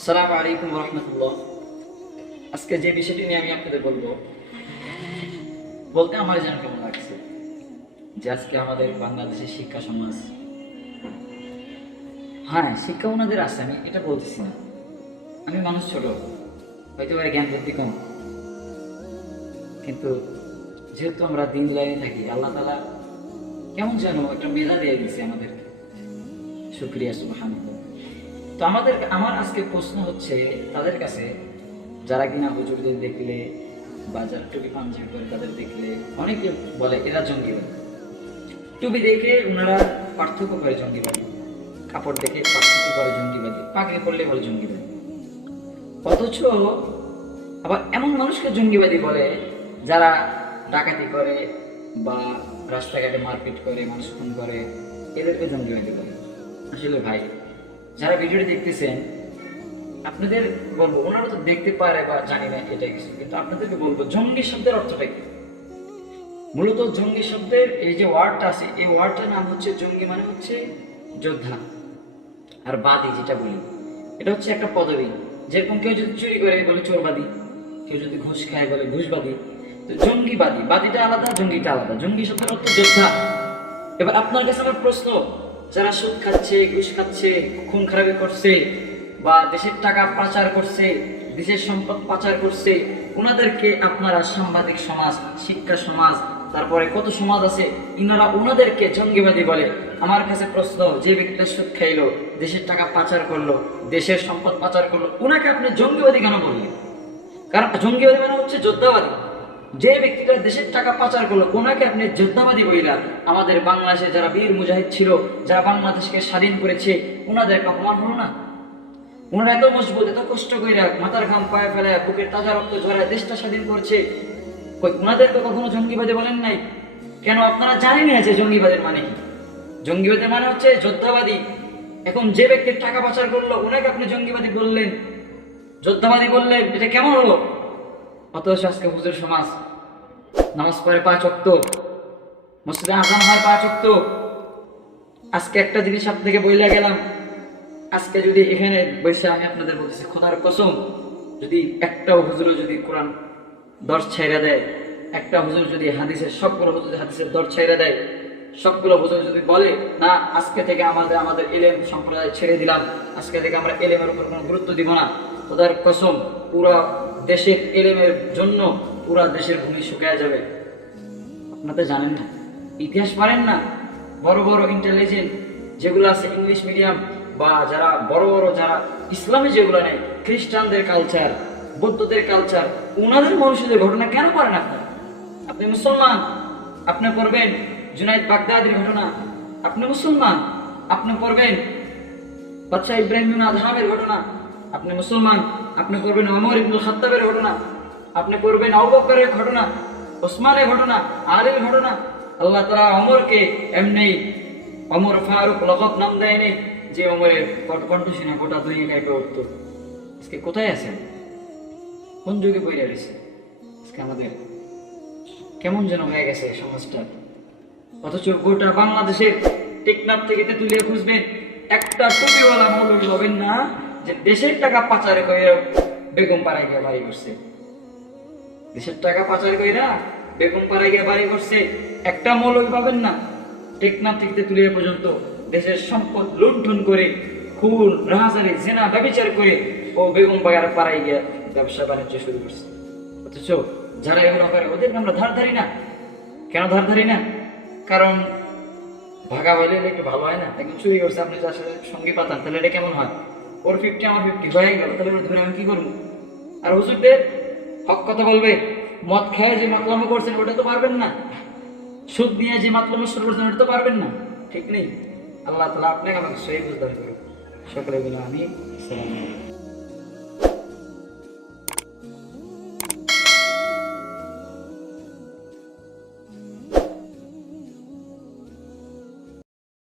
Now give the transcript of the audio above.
আসসালামু আলাইকুম রহমতুল্লাহ। আজকে যে বিষয়টি নিয়ে আমি আপনাদের বলতে আমার যেন কেমন লাগছে যে আজকে আমাদের বাংলাদেশের শিক্ষা সমাজ, হ্যাঁ শিক্ষা ওনাদের আছে, আমি এটা বলতেছি না। আমি মানুষ ছোট, হয়তো জ্ঞান বুদ্ধি কম, কিন্তু যেহেতু আমরা দিন লাইনে থাকি, আল্লাহ তাআলা কেমন যেন একটা মেধা দিয়ে দিয়েছে আমাদেরকে। শুকরিয়া সুবহানাল্লাহ। তো আমার আজকে প্রশ্ন হচ্ছে তাদের কাছে যারা কিনা হুজুরদের দেখলে বা যারা টুপি পাঞ্জাবি করে তাদের দেখলে অনেকে বলে এরা জঙ্গিবাদী। টুপি দেখে ওনারা পার্থক্য করে জঙ্গিবাদী, কাপড় দেখে পার্থক্য করে জঙ্গিবাদী, পাগড়ি পরলে বলে জঙ্গিবাদী। অথচ আবার এমন মানুষকে জঙ্গিবাদী বলে যারা ডাকাতি করে বা রাস্তাঘাটে মারপিট করে, মানুষ খুন করে, এদেরকে জঙ্গিবাদী বলে। আসলে ভাই যারা ভিডিওটি দেখতেছেন আপনাদের বলবো, ওনারা তো দেখতে পারে বা জানি না এটা কিছু, কিন্তু আপনাদেরকে বলবো জঙ্গি শব্দের অর্থটা কি। মূলত জঙ্গি শব্দের এই যে ওয়ার্ডটা আছে, এই ওয়ার্ডটার নাম হচ্ছে জঙ্গি, মানে হচ্ছে যোদ্ধা। আর বাদী যেটা বলি, এটা হচ্ছে একটা পদবী। যেরকম কেউ যদি চুরি করে বলে চোরবাদী, কেউ যদি ঘুষ খায় বলে ঘুষবাদী। তো জঙ্গিবাদী, বাদীটা আলাদা, জঙ্গিটা আলাদা। জঙ্গি শব্দের অর্থ যোদ্ধা। এবার আপনার কাছে আমার প্রশ্ন, যারা সুদ খাচ্ছে, ঘুষ খাচ্ছে, খুন খারাপি করছে বা দেশের টাকা পাচার করছে, দেশের সম্পদ পাচার করছে, ওনাদেরকে আপনারা সাংবাদিক সমাজ, শিক্ষা সমাজ, তারপরে কত সমাজ আছে, ইনারা ওনাদেরকে জঙ্গিবাদী বলে। আমার কাছে প্রশ্ন, যে ব্যক্তিটা সুদ খাইলো, দেশের টাকা পাচার করলো, দেশের সম্পদ পাচার করলো, ওনাকে আপনি জঙ্গিবাদী কেন বললেন? কারণ জঙ্গিবাদী মানে হচ্ছে যোদ্ধাবাদী। যে ব্যক্তিটা দেশের টাকা পাচার করলো ওনাকে আপনি যোদ্ধাবাদী বইলা। আমাদের বাংলাদেশে যারা বীর মুজাহিদ ছিল, যারা বাংলাদেশকে স্বাধীন করেছে, ওনাদের অপমান হলো না? ওনারা এত মজবুত, এত কষ্ট করে মাথার ঘাম পায়ে ফেলে, বুকের তাজা রক্ত ঝরায় দেশটা স্বাধীন করছে, ওনাদেরকে কখনো জঙ্গিবাদী বলেন নাই কেন? আপনারা জানেন না যে জঙ্গিবাদের মানে কি। জঙ্গিবাদী মানে হচ্ছে যোদ্ধাবাদী। এখন যে ব্যক্তির টাকা পাচার করলো ওনাকে আপনি জঙ্গিবাদী বললেন, যোদ্ধাবাদী বললেন, এটা কেমন হলো? অথচ আজকে হুজুর সমাজ নামাজ পড়ে 5 ওয়াক্ত, মসজিদে আযান হয় 5 ওয়াক্ত। আজকে একটা জিনিস আপনাকে বইলা গেলাম, আজকে যদি এখানে বসে আমি আপনাদের বলতেছি খোদার কসম, যদি একটা হুজুর যদি কোরআন দর্শ ছাইরা দেয়, একটা হুজুর যদি হাদিসের সবগুলো হুজুর হাদিসের দর্শ ছাইরা দেয়, সবগুলো হুজুর যদি বলে না আজকে থেকে আমাদের ইলম সম্প্রদায় ছেড়ে দিলাম, আজকে থেকে আমরা ইলমের উপর কোনো গুরুত্ব দিব না, খোদার কসম পুরো দেশের ইলমের জন্য পুরো দেশের ভূমি শুকিয়ে যাবে। আপনারা জানেন না, ইতিহাস পারেন না? বড় বড় ইন্টেলিজেন্ট যেগুলো আছে ইংলিশ মিডিয়াম বা যারা বড় বড় যারা ইসলামে যেগুলো নেই, খ্রিস্টানদের কালচার, বৌদ্ধদের কালচার, ওনাদের মানুষদের ঘটনা কেন পড়েন আপনারা? আপনি মুসলমান, আপনি পড়বেন জুনাইদ বাগদাদির ঘটনা। আপনি মুসলমান, আপনি পড়বেন বাদশাহ ইব্রাহিম আদহামের ঘটনা। আপনি মুসলমান, আপনি পড়বেন ওমর ইবনুল খাত্তাবের ঘটনা। আপনি পড়বেন আবু বকরের ঘটনা, ওসমানের ঘটনা, আলীর ঘটনা। আল্লাহ তাআলা ওমরকে এমনি ওমর ফারুক লকব নাম দেয়নি যে ওমরের কণ্ঠ শুনে গোটা দুনিয়া কাঁপে উঠত। আজকে কোথায় আছেন? কোন যুগে পড়ে রয়েছে? আজকে আমাদের কেমন যেন হয়ে গেছে সমাজটা। অথচ গোটা বাংলাদেশের টেকনাফ থেকে তেঁতুলিয়া খুঁজবেন, একটা টুপিওয়ালা মৌলবি পাবেন না যে দেশের টাকা পাচার করে বেগম পাড়ায় গিয়ে বাড়ি করছে। দেশের টাকা পাচার কইরা বেগম পাড়ায় গিয়ে বাড়ি করছে একটা মৌলবি পাবেন না। টেকনাফ থেকে তেঁতুলিয়া পর্যন্ত দেশের সম্পদ লুণ্ঠন করে, খুন রাহাজানি জেনা ব্যভিচার করে ও বেগম পাড়ায় গিয়ে ব্যবসা বাণিজ্য শুরু করছে। অথচ যারা এগুলো করে ওদেরকে আমরা ধার ধারি না। কেন ধার ধারি না? কারণ ভাগা হইলে একটু ভালো হয় না? একটু চুরি করছে, আপনি যার সাথে সঙ্গী পাতান, তাহলে এটা কেমন হয়? ওর 50 আমার 50 হয়ে গেল, তাহলে ওরা ধরে আমি কি করবো? আর হুজুরদের হক কথা বলবে, মদ খেয়ে যে মাতলামো করছেন ওটা তো পারবেন না, সুদ নিয়ে যে মাতলামো শুরু করছেন ওটা তো পারবেন না। ঠিক নেই? আল্লাহ তাআলা আপনাকে আমাকে সহি বুঝদান করুন। সকলে বলে আমি।